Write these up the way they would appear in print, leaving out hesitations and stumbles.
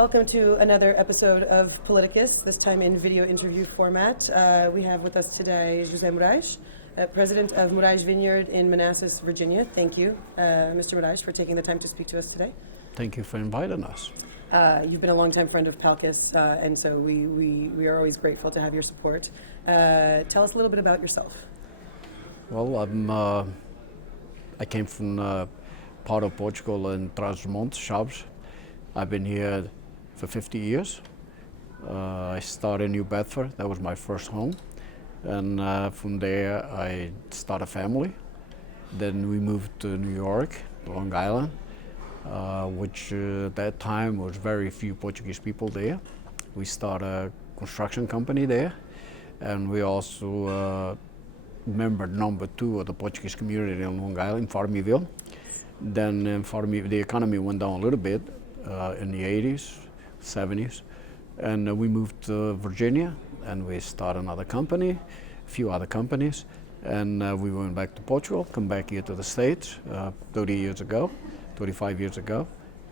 welcome to another episode of PALITICUS, this time in video interview format. We have with us today José Morais, President of Morais Vineyards in Manassas, Virginia. Thank you, Mr. Morais, for taking the time to speak to us today. Thank you for inviting us. You've been a longtime friend of PALCUS, and so we are always grateful to have your support. Tell us a little bit about yourself. Well, I came from part of Portugal in Trás-os-Montes, Chaves. I've been here for 50 years. I started in New Bedford, that was my first home. And from there I started a family. Then we moved to New York, Long Island, which at that time was very few Portuguese people there. We started a construction company there, and we also member number 2 of the Portuguese community in Long Island, Farmville. Then in Farmville, the economy went down a little bit in the 80s, 70s, and we moved to Virginia, and we started another company, a few other companies, and we went back to Portugal, come back here to the States 35 years ago,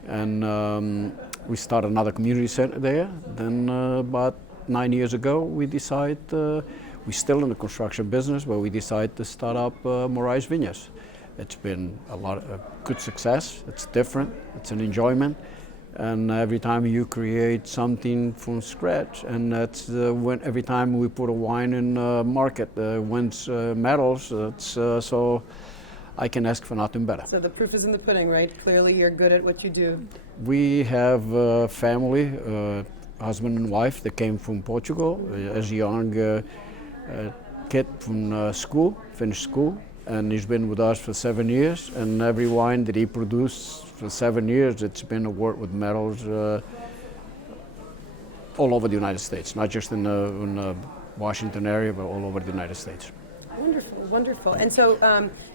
and we started another community center there. Then about 9 years ago, we decided, we're still in the construction business, but we decided to start up Morais Vineyards. It's been a good success. It's different, it's an enjoyment. And every time you create something from scratch, and that's when every time we put a wine in the market, wins medals, so I can ask for nothing better. So the proof is in the pudding, right? Clearly you're good at what you do. We have a family, husband and wife, that came from Portugal as a young kid from school, finished school, and he's been with us for 7 years, and every wine that he produced for 7 years, it's been awarded with medals all over the United States, not just in the Washington area, but all over the United States. Wonderful, wonderful. And so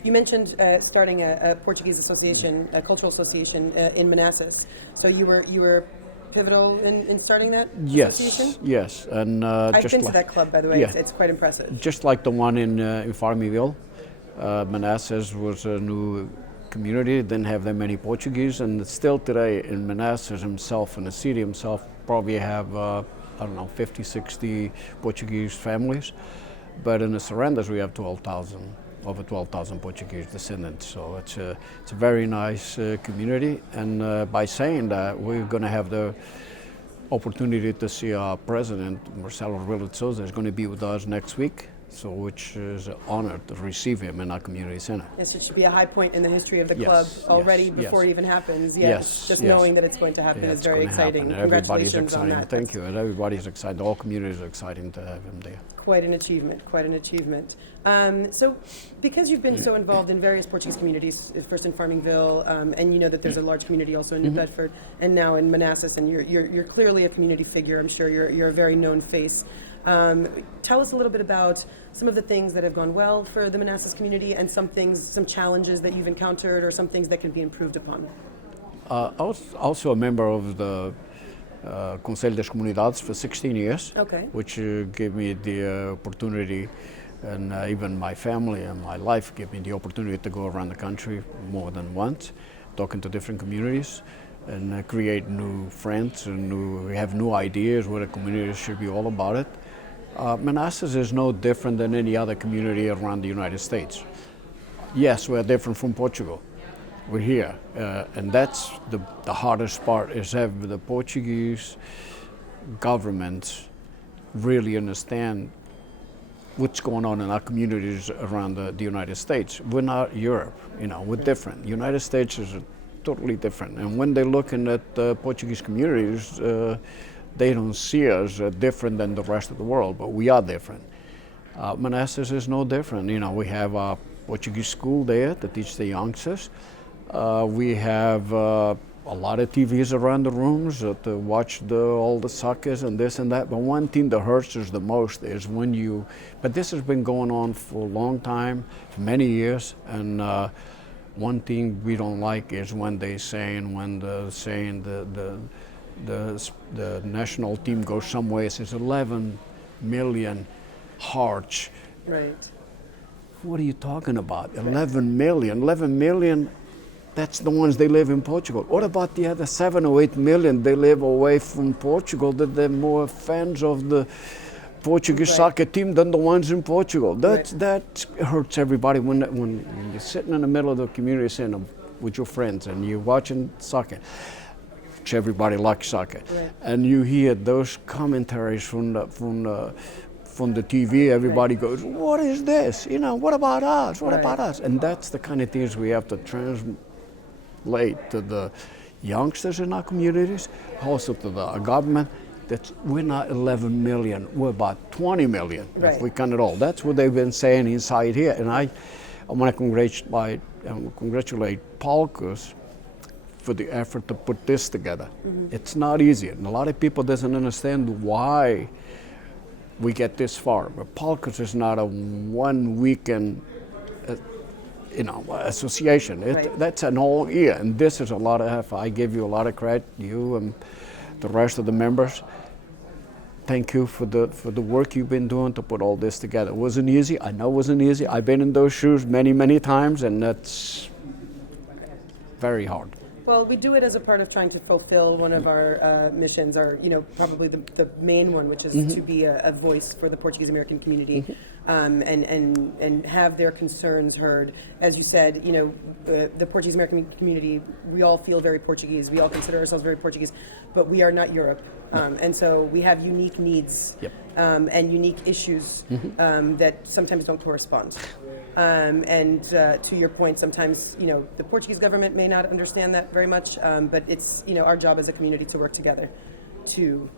you mentioned starting a Portuguese association, a cultural association in Manassas. So you were pivotal in starting that association? Yes. And I've been to that club, by the way. Yeah. It's quite impressive. Just like the one in Farmville, Manassas was a new community, didn't have that many Portuguese, and still today in Manassas himself, in the city himself, probably have, 50, 60 Portuguese families. But in the surroundings we have over 12,000 Portuguese descendants. So it's a very nice community, and by saying that, we're going to have the opportunity to see our president, Marcelo Rebelo de Sousa, is going to be with us next week. So, which is an honor to receive him in our community center. Yes, it should be a high point in the history of the club already before it even happens. Just knowing that it's going to happen is very exciting. Congratulations on that. Thank you, and everybody's excited. All communities are excited to have him there. Quite an achievement, quite an achievement. So, because you've been so involved in various Portuguese communities, first in Farmingville, and you know that there's a large community also in New Bedford, and now in Manassas, and you're clearly a community figure. I'm sure you're a very known face. Tell us a little bit about some of the things that have gone well for the Manassas community, and some challenges that you've encountered, or some things that can be improved upon. I was also a member of the Conselho das Comunidades for 16 years, which gave me the opportunity, and even my family and my life gave me the opportunity to go around the country more than once, talking to different communities, and create new friends, and we have new ideas what a community should be all about it. Manassas is no different than any other community around the United States. Yes, we're different from Portugal. We're here, and that's the hardest part, is have the Portuguese government really understand what's going on in our communities around the United States. We're not Europe, we're different. The United States is totally different, and when they're looking at the Portuguese communities, they don't see us different than the rest of the world, but we are different. Manassas is no different. We have a Portuguese school there to teach the youngsters. We have a lot of TVs around the rooms to watch all the soccer and this and that. But one thing that hurts us the most is but this has been going on for a long time, for many years, and one thing we don't like is when the national team goes somewhere, it says 11 million hearts. Right. What are you talking about? 11 million? 11 million That's the ones they live in Portugal. What about the other 7 or 8 million they live away from Portugal, that they're more fans of the Portuguese soccer team than the ones in Portugal? That hurts everybody when you're sitting in the middle of the community center with your friends and you're watching soccer, which everybody likes soccer, and you hear those commentaries from the TV. Everybody goes, "What is this? You know, what about us? What about us?" And that's the kind of things we have to translate to the youngsters in our communities, also to the government. That we're not 11 million, we're about 20 million, if we count it all. That's what they've been saying inside here. And I want to congratulate PALCUS for the effort to put this together. It's not easy, and a lot of people doesn't understand why we get this far. But PALCUS is not a one weekend association. That's an all year, and this is a lot of effort. I give you a lot of credit, you and the rest of the members. Thank you for the work you've been doing to put all this together. It wasn't easy. I know it wasn't easy. I've been in those shoes many times, and that's very hard. Well, we do it as a part of trying to fulfill one of our missions, or probably the main one, which is to be a voice for the Portuguese American community, and have their concerns heard. As you said, the Portuguese American community, we all feel very Portuguese. We all consider ourselves very Portuguese, but we are not Europe, and so we have unique needs and unique issues that sometimes don't correspond. And to your point, sometimes the Portuguese government may not understand that very much, but it's our job as a community to work together to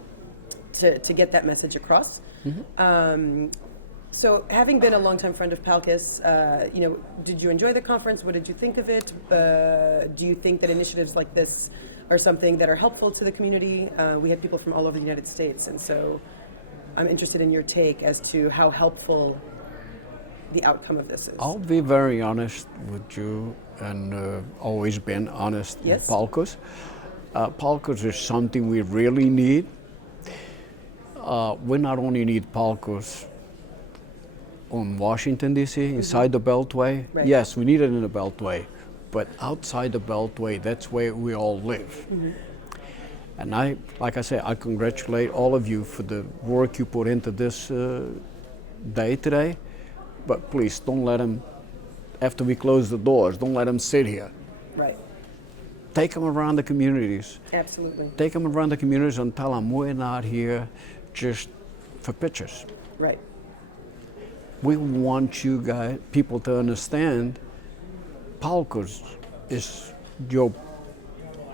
get that message across. So, having been a longtime friend of PALCUS, did you enjoy the conference? What did you think of it? Do you think that initiatives like this are something that are helpful to the community? We had people from all over the United States, and so I'm interested in your take as to how helpful the outcome of this is. I'll be very honest with you, and always been honest with PALCUS. PALCUS is something we really need. We not only need PALCUS on Washington, D.C., inside the Beltway. Yes, we need it in the Beltway, but outside the Beltway, that's where we all live. And like I said, I congratulate all of you for the work you put into this day today. But please don't let them, after we close the doors, don't let them sit here. Take them around the communities. Absolutely. Take them around the communities and tell them we're not here just for pictures. We want you guys, people, to understand PALCUS is your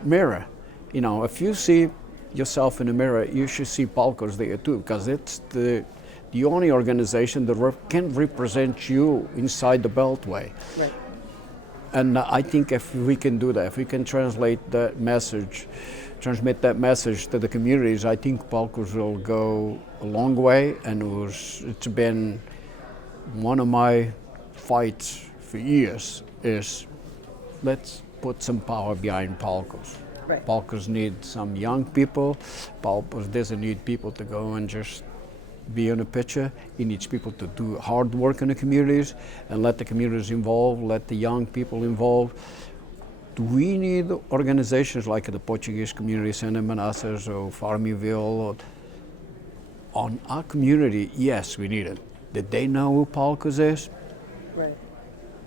mirror. If you see yourself in the mirror, you should see PALCUS there too, because it's the only organization that can represent you inside the Beltway. And I think if we can do that, if we can transmit that message to the communities, I think PALCUS will go a long way. And it's been one of my fights for years is let's put some power behind PALCUS. PALCUS needs some young people. PALCUS doesn't need people to go and just be in a picture. He needs people to do hard work in the communities and let the communities involve, let the young people involve. We need organizations like the Portuguese Community Center in Manassas or Farmingville. On our community, yes, we need it. Did they know who PALCUS is?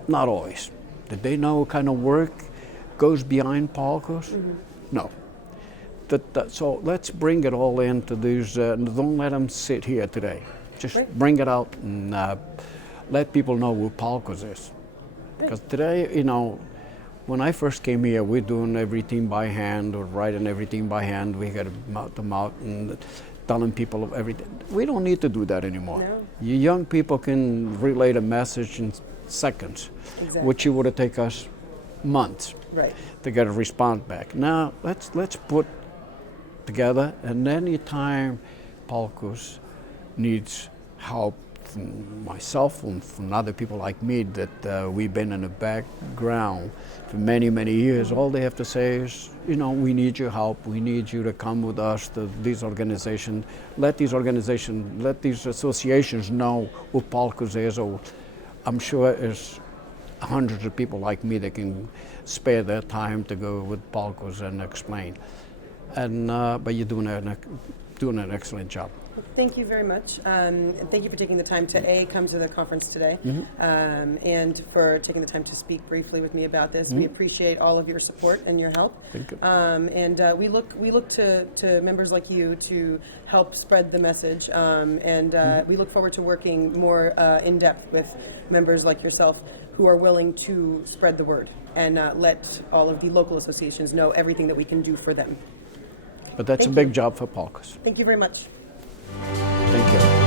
Not always. Did they know what kind of work goes behind PALCUS? No. So let's bring it all into these, don't let them sit here today. Just bring it out and let people know who PALCUS is. Because today, when I first came here, we're doing everything by hand or writing everything by hand. We got to mouth them out and telling people everything. We don't need to do that anymore. You young people can relay a message in seconds, which would have taken us months to get a response back. Now let's put together, and any time PALCUS needs help from myself and from other people like me that we've been in the background for many years, all they have to say is, we need your help, we need you to come with us to these organizations, let these associations know who PALCUS is, or I'm sure is hundreds of people like me that can spare their time to go with PALCUS and explain. And but you're doing an excellent job. Thank you very much. And thank you for taking the time to come to the conference today, and for taking the time to speak briefly with me about this. We appreciate all of your support and your help. Thank you. And we look to members like you to help spread the message. And we look forward to working more in depth with members like yourself who are willing to spread the word and let all of the local associations know everything that we can do for them. But that's Thank a big you. job for PALCUS. Thank you very much. Thank you.